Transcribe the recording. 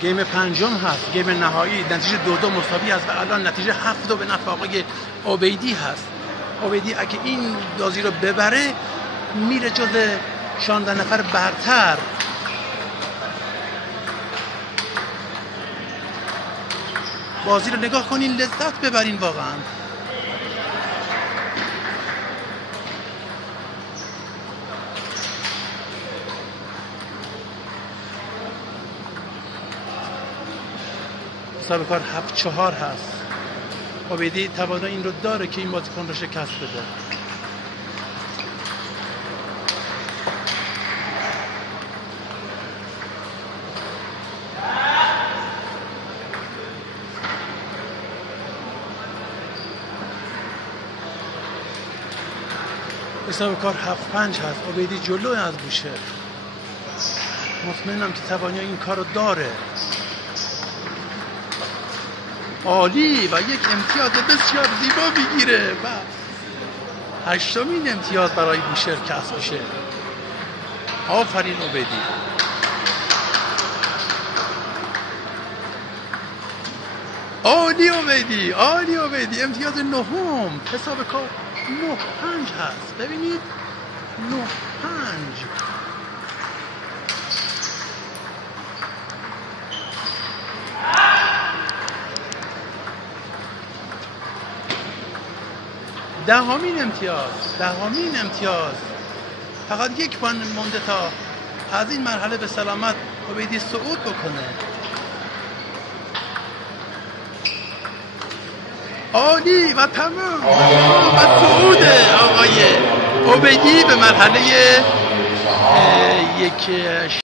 گیم پنجم هست، گیم نهایی، نتیجه 2-2 مساوی است و الان نتیجه 7-2 به نفع آقای عبیدی هست. عبیدی اگه این بازی رو ببره میره جز 16 نفر برتر. بازی رو نگاه کنین، لذت ببرین واقعا. حساب کار 7-4 هست. عبیدی توانا این رو داره که این بازیکن رو شکست بده. حساب کار 7-5 هست. عبیدی جلو از بوشهر. مطمئنم که توانی این کار رو داره. عالی و یک امتیاز بسیار زیبا میگیره و 8مین امتیاز برای بوشهر کسب میشه. آفرین عبیدی. عالی عبیدی، عالی عبیدی. امتیاز 9م. حساب کار 9-5 هست. ببینید 9-5. دهمین امتیاز. فقط یک بان مونده تا از این مرحله به سلامت عبیدی صعود بکنه. عالی و تمام و صعود آقای عبیدی به مرحله یک